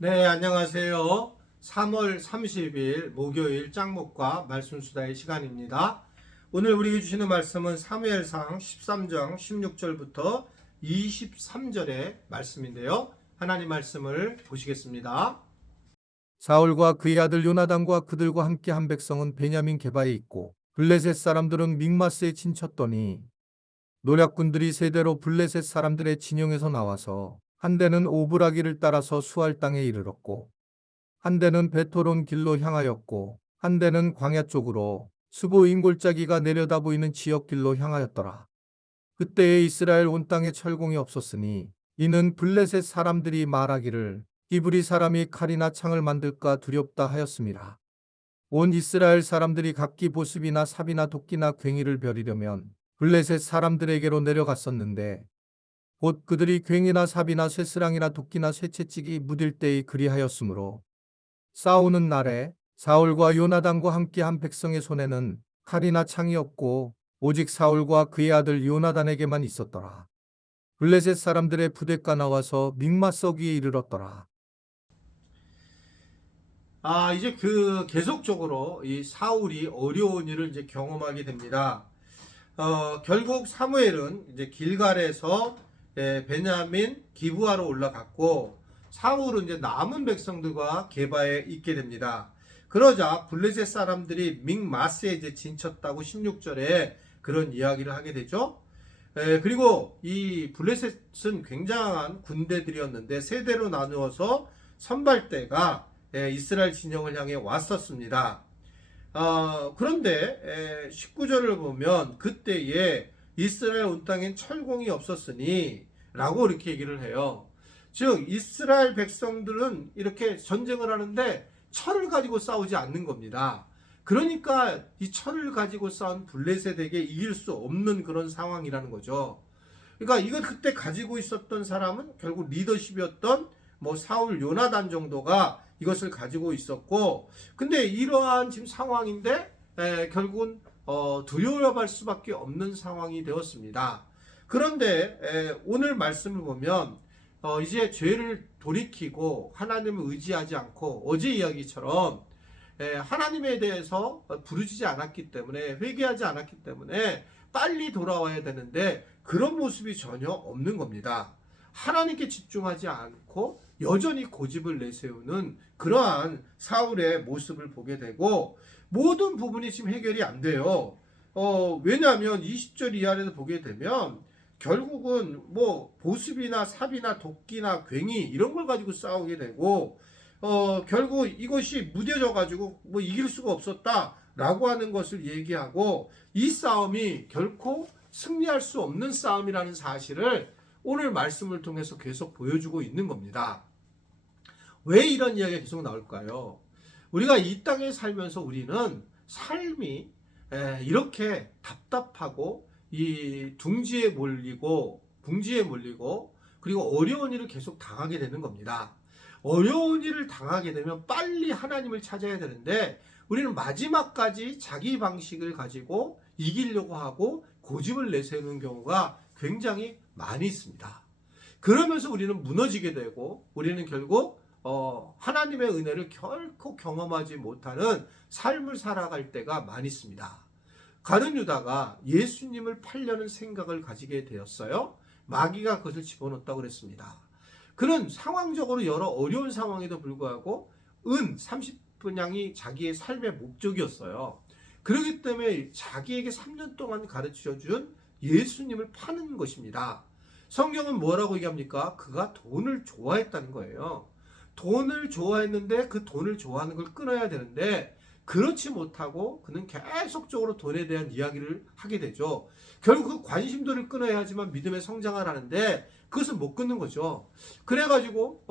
네, 안녕하세요. 3월 30일 목요일 짱목과 말씀수다의 시간입니다. 오늘 우리에게 주시는 말씀은 사무엘상 13장 16절부터 23절의 말씀인데요. 하나님 말씀을 보시겠습니다. 사울과 그의 아들 요나단과 그들과 함께 한 백성은 베냐민 게바에 있고 블레셋 사람들은 믹마스에 진쳤더니 노략군들이 세대로 블레셋 사람들의 진영에서 나와서 한 대는 오브라기를 따라서 수알 땅에 이르렀고 한 대는 베토론 길로 향하였고 한 대는 광야 쪽으로 수보 인골짜기가 내려다 보이는 지역 길로 향하였더라. 그때에 이스라엘 온 땅에 철공이 없었으니 이는 블레셋 사람들이 말하기를 히브리 사람이 칼이나 창을 만들까 두렵다 하였습니다. 온 이스라엘 사람들이 각기 보습이나 삽이나 도끼나 괭이를 벼리려면 블레셋 사람들에게로 내려갔었는데 곧 그들이 괭이나 삽이나 쇠스랑이나 도끼나 쇠채찍이 무딜 때에 그리하였으므로 싸우는 날에 사울과 요나단과 함께 한 백성의 손에는 칼이나 창이 없고 오직 사울과 그의 아들 요나단에게만 있었더라. 블레셋 사람들의 부대가 나와서 믹마석 위에 이르렀더라. 이제 계속적으로 이 사울이 어려운 일을 이제 경험하게 됩니다. 결국 사무엘은 이제 길갈에서 베냐민 기브아로 올라갔고 사울은 이제 남은 백성들과 게바에 있게 됩니다. 그러자 블레셋 사람들이 믹마스에 이제 진쳤다고 16절에 그런 이야기를 하게 되죠. 그리고 이 블레셋은 굉장한 군대들이었는데 세대로 나누어서 선발대가 이스라엘 진영을 향해 왔었습니다. 그런데 19절을 보면 그때에 이스라엘 온 땅엔 철공이 없었으니 라고 이렇게 얘기를 해요. 즉 이스라엘 백성들은 이렇게 전쟁을 하는데 철을 가지고 싸우지 않는 겁니다. 그러니까 이 철을 가지고 싸운 블레셋에게 이길 수 없는 그런 상황이라는 거죠. 그러니까 이걸 그때 가지고 있었던 사람은 결국 리더십이었던 뭐 사울 요나단 정도가 이것을 가지고 있었고, 근데 이러한 지금 상황인데 결국은 두려워할 수밖에 없는 상황이 되었습니다. 그런데 오늘 말씀을 보면 이제 죄를 돌이키고 하나님을 의지하지 않고 어제 이야기처럼 하나님에 대해서 부르짖지 않았기 때문에 회개하지 않았기 때문에 빨리 돌아와야 되는데 그런 모습이 전혀 없는 겁니다. 하나님께 집중하지 않고 여전히 고집을 내세우는 그러한 사울의 모습을 보게 되고 모든 부분이 지금 해결이 안 돼요. 왜냐하면 20절 이하에도 보게 되면 결국은 뭐 보습이나 삽이나 도끼나 괭이 이런 걸 가지고 싸우게 되고 결국 이것이 무뎌져 가지고 뭐 이길 수가 없었다라고 하는 것을 얘기하고 이 싸움이 결코 승리할 수 없는 싸움이라는 사실을 오늘 말씀을 통해서 계속 보여주고 있는 겁니다. 왜 이런 이야기가 계속 나올까요? 우리가 이 땅에 살면서 우리는 삶이 이렇게 답답하고 이 둥지에 몰리고 궁지에 몰리고 그리고 어려운 일을 계속 당하게 되는 겁니다. 어려운 일을 당하게 되면 빨리 하나님을 찾아야 되는데 우리는 마지막까지 자기 방식을 가지고 이기려고 하고 고집을 내세우는 경우가 굉장히 많이 있습니다. 그러면서 우리는 무너지게 되고 우리는 결국 하나님의 은혜를 결코 경험하지 못하는 삶을 살아갈 때가 많이 있습니다. 가룟 유다가 예수님을 팔려는 생각을 가지게 되었어요. 마귀가 그것을 집어넣었다고 그랬습니다. 그는 상황적으로 여러 어려운 상황에도 불구하고 은 30분양이 자기의 삶의 목적이었어요. 그렇기 때문에 자기에게 3년 동안 가르쳐준 예수님을 파는 것입니다. 성경은 뭐라고 얘기합니까? 그가 돈을 좋아했다는 거예요. 돈을 좋아했는데 그 돈을 좋아하는 걸 끊어야 되는데 그렇지 못하고 그는 계속적으로 돈에 대한 이야기를 하게 되죠. 결국 그 관심도를 끊어야 하지만 믿음의 성장을 하는데 그것은 못 끊는 거죠. 그래가지고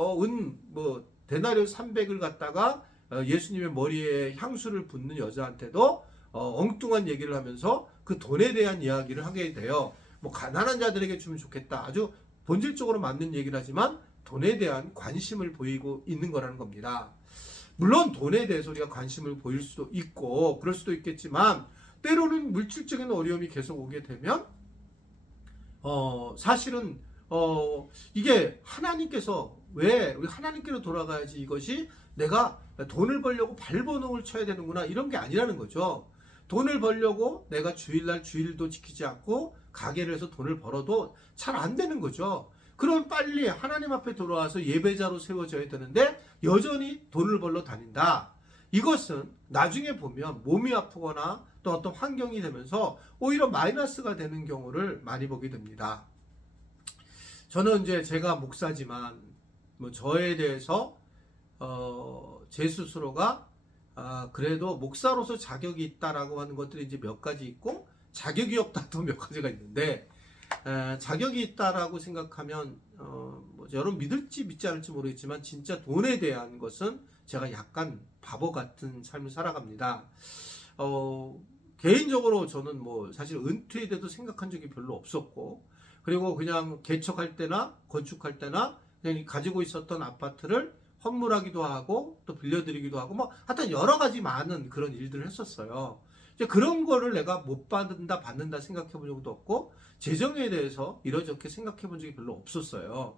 데나리온 300을 갖다가 예수님의 머리에 향수를 붓는 여자한테도 엉뚱한 얘기를 하면서 그 돈에 대한 이야기를 하게 돼요. 뭐 가난한 자들에게 주면 좋겠다. 아주 본질적으로 맞는 얘기를 하지만 돈에 대한 관심을 보이고 있는 거라는 겁니다. 물론 돈에 대해서 우리가 관심을 보일 수도 있고 그럴 수도 있겠지만 때로는 물질적인 어려움이 계속 오게 되면 사실은 이게 하나님께서 왜 우리 하나님께로 돌아가야지 이것이 내가 돈을 벌려고 발버둥을 쳐야 되는구나 이런 게 아니라는 거죠. 돈을 벌려고 내가 주일날 주일도 지키지 않고 가게를 해서 돈을 벌어도 잘 안 되는 거죠. 그럼 빨리 하나님 앞에 돌아와서 예배자로 세워져야 되는데 여전히 돈을 벌러 다닌다. 이것은 나중에 보면 몸이 아프거나 또 어떤 환경이 되면서 오히려 마이너스가 되는 경우를 많이 보게 됩니다. 저는 이제 제가 목사지만 뭐 저에 대해서 제 스스로가 그래도 목사로서 자격이 있다라고 하는 것들이 이제 몇 가지 있고 자격이 없다도 몇 가지가 있는데 자격이 있다라고 생각하면 뭐 여러분 믿을지 믿지 않을지 모르겠지만 진짜 돈에 대한 것은 제가 약간 바보 같은 삶을 살아갑니다. 개인적으로 저는 뭐 사실 은퇴에 대해서 생각한 적이 별로 없었고 그리고 그냥 개척할 때나 건축할 때나 그냥 가지고 있었던 아파트를 헌물하기도 하고 또 빌려드리기도 하고 뭐 하여튼 여러 가지 많은 그런 일들을 했었어요. 이제 그런 거를 내가 못 받는다 생각해 본 적도 없고 재정에 대해서 이러저렇게 생각해 본 적이 별로 없었어요.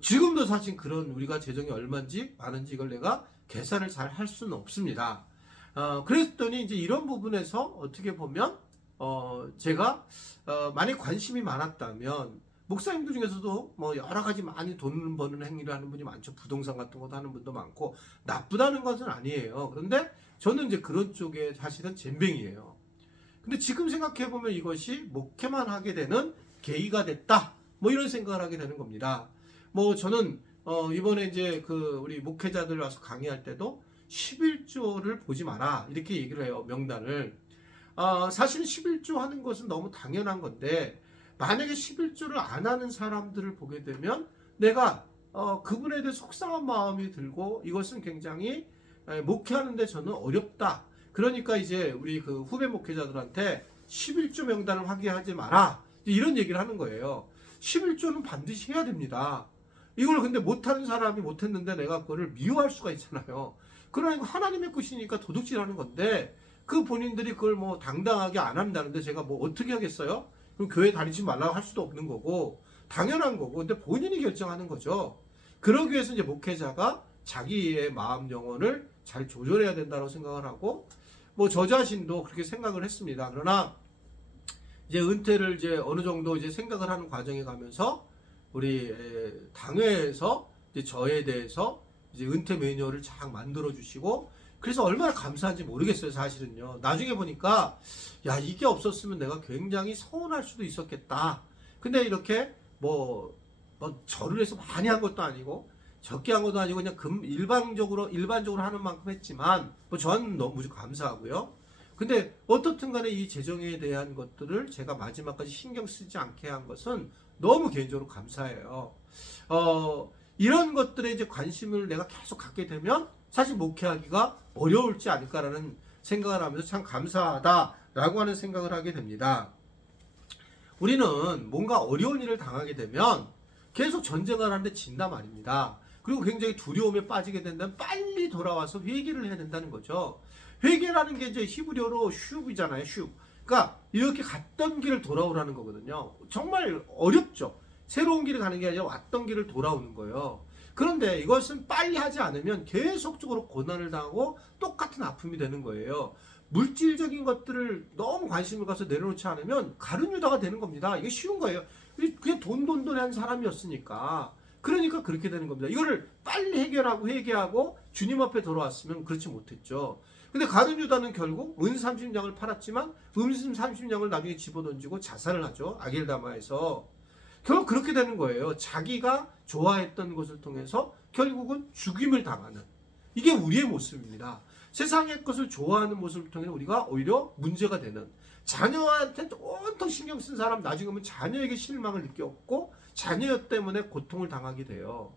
지금도 사실 그런 우리가 재정이 얼마인지 많은지 이걸 내가 계산을 잘 할 수는 없습니다. 그랬더니 이제 이런 부분에서 어떻게 보면 제가 만약 관심이 많았다면 목사님들 중에서도 뭐 여러 가지 많이 돈 버는 행위를 하는 분이 많죠. 부동산 같은 것도 하는 분도 많고 나쁘다는 것은 아니에요. 그런데 저는 이제 그런 쪽에 사실은 젬병이에요. 근데 지금 생각해 보면 이것이 목회만 하게 되는 계기가 됐다. 뭐 이런 생각을 하게 되는 겁니다. 뭐 저는 이번에 이제 그 우리 목회자들 와서 강의할 때도 11조를 보지 마라 이렇게 얘기를 해요. 명단을. 사실은 11조 하는 것은 너무 당연한 건데 만약에 11조를 안 하는 사람들을 보게 되면 내가 그분에 대해 속상한 마음이 들고 이것은 굉장히 목회하는데 저는 어렵다. 그러니까 이제 우리 그 후배 목회자들한테 11조 명단을 확인하지 마라. 이런 얘기를 하는 거예요. 11조는 반드시 해야 됩니다. 이걸 근데 못하는 사람이 못했는데 내가 그거를 미워할 수가 있잖아요. 그러니까 하나님의 것이니까 도둑질하는 건데 그 본인들이 그걸 뭐 당당하게 안 한다는데 제가 뭐 어떻게 하겠어요? 그럼 교회 다니지 말라고 할 수도 없는 거고 당연한 거고 근데 본인이 결정하는 거죠. 그러기 위해서 이제 목회자가 자기의 마음 영혼을 잘 조절해야 된다고 생각을 하고 뭐 저 자신도 그렇게 생각을 했습니다. 그러나 이제 은퇴를 이제 어느 정도 이제 생각을 하는 과정에 가면서 우리 당회에서 이제 저에 대해서 이제 은퇴 매뉴얼을 잘 만들어 주시고 그래서 얼마나 감사한지 모르겠어요. 사실은요. 나중에 보니까 야 이게 없었으면 내가 굉장히 서운할 수도 있었겠다. 근데 이렇게 뭐 절을 해서 많이 한 것도 아니고 적게 한 것도 아니고 그냥 일반적으로 하는 만큼 했지만 뭐 저는 너무 감사하고요. 근데 어떻든 간에 이 재정에 대한 것들을 제가 마지막까지 신경 쓰지 않게 한 것은 너무 개인적으로 감사해요. 이런 것들에 이제 관심을 내가 계속 갖게 되면 사실 목회하기가 어려울지 않을까라는 생각을 하면서 참 감사하다라고 하는 생각을 하게 됩니다. 우리는 뭔가 어려운 일을 당하게 되면 계속 전쟁을 하는데 진단 말입니다. 그리고 굉장히 두려움에 빠지게 된다면 빨리 돌아와서 회개를 해야 된다는 거죠. 회개라는 게 이제 히브리어로 슈브잖아요. 슈브. 그러니까 이렇게 갔던 길을 돌아오라는 거거든요. 정말 어렵죠. 새로운 길을 가는 게 아니라 왔던 길을 돌아오는 거예요. 그런데 이것은 빨리 하지 않으면 계속적으로 고난을 당하고 똑같은 아픔이 되는 거예요. 물질적인 것들을 너무 관심을 가서 내려놓지 않으면 가룟 유다가 되는 겁니다. 이게 쉬운 거예요. 그냥 돈 한 사람이었으니까. 그러니까 그렇게 되는 겁니다. 이거를 빨리 해결하고 회개하고 주님 앞에 돌아왔으면 그렇지 못했죠. 근데 가룟 유다는 결국 은 30냥을 팔았지만 음심 30냥을 나중에 집어던지고 자살을 하죠. 아겔다마에서. 결국 그렇게 되는 거예요. 자기가 좋아했던 것을 통해서 결국은 죽임을 당하는. 이게 우리의 모습입니다. 세상의 것을 좋아하는 모습을 통해 우리가 오히려 문제가 되는. 자녀한테 온통 신경 쓴 사람 나중에 보면 자녀에게 실망을 느꼈고 자녀 때문에 고통을 당하게 돼요.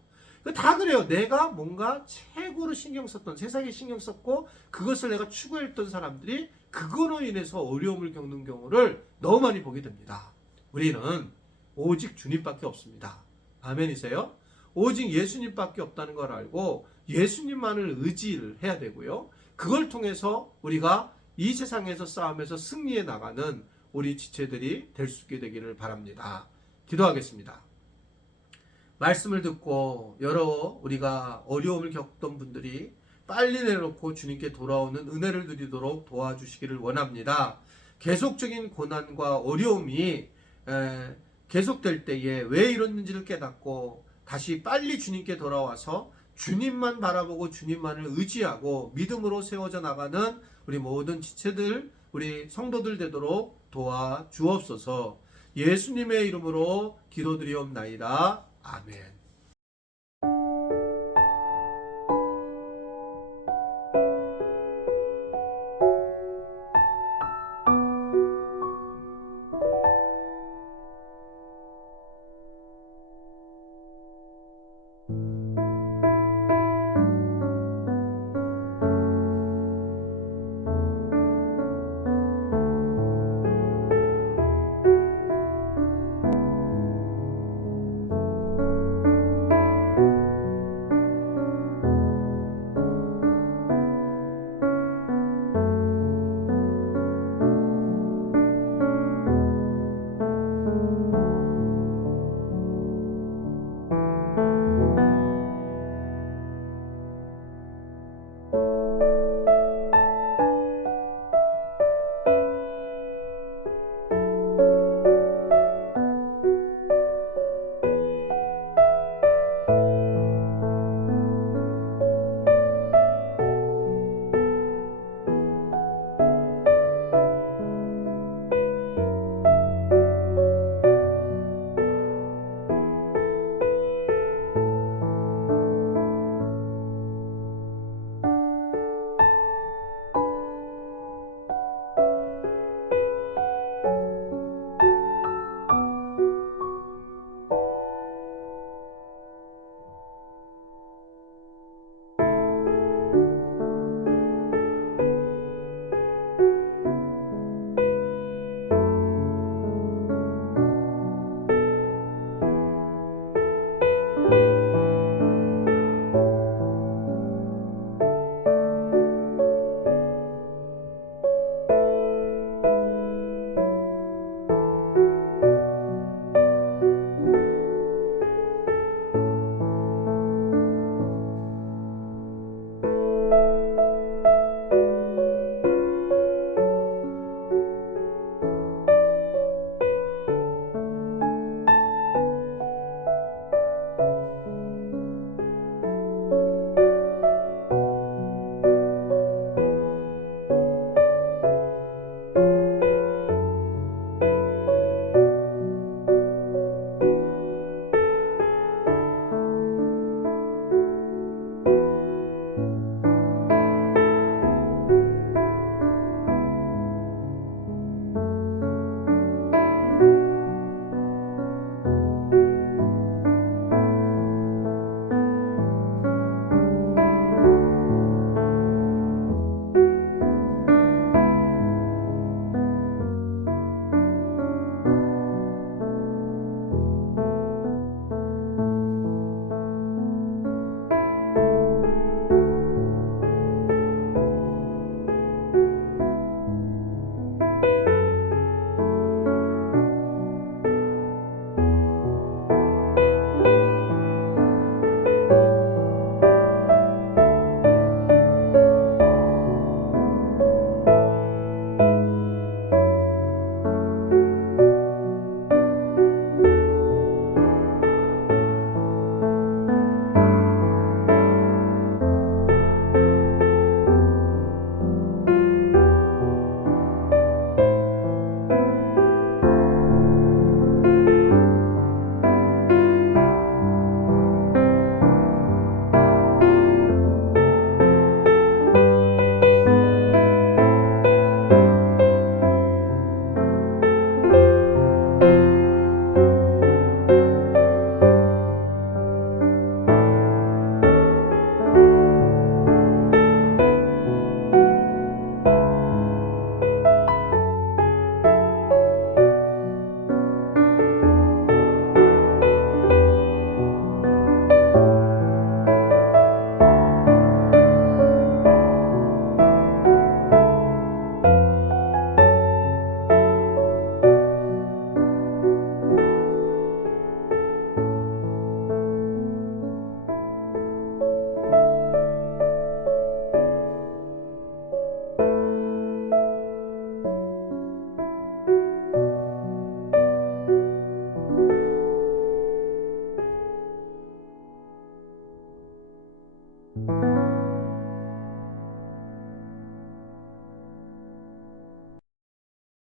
다 그래요. 내가 뭔가 최고로 신경 썼던 세상에 신경 썼고 그것을 내가 추구했던 사람들이 그거로 인해서 어려움을 겪는 경우를 너무 많이 보게 됩니다. 우리는 오직 주님밖에 없습니다. 아멘이세요? 오직 예수님밖에 없다는 걸 알고 예수님만을 의지를 해야 되고요. 그걸 통해서 우리가 이 세상에서 싸움에서 승리해 나가는 우리 지체들이 될 수 있게 되기를 바랍니다. 기도하겠습니다. 말씀을 듣고 여러 우리가 어려움을 겪던 분들이 빨리 내려놓고 주님께 돌아오는 은혜를 누리도록 도와주시기를 원합니다. 계속적인 고난과 어려움이 계속될 때에 왜 이러는지를 깨닫고 다시 빨리 주님께 돌아와서 주님만 바라보고 주님만을 의지하고 믿음으로 세워져 나가는 우리 모든 지체들, 우리 성도들 되도록 도와주옵소서. 예수님의 이름으로 기도드리옵나이다. 아멘.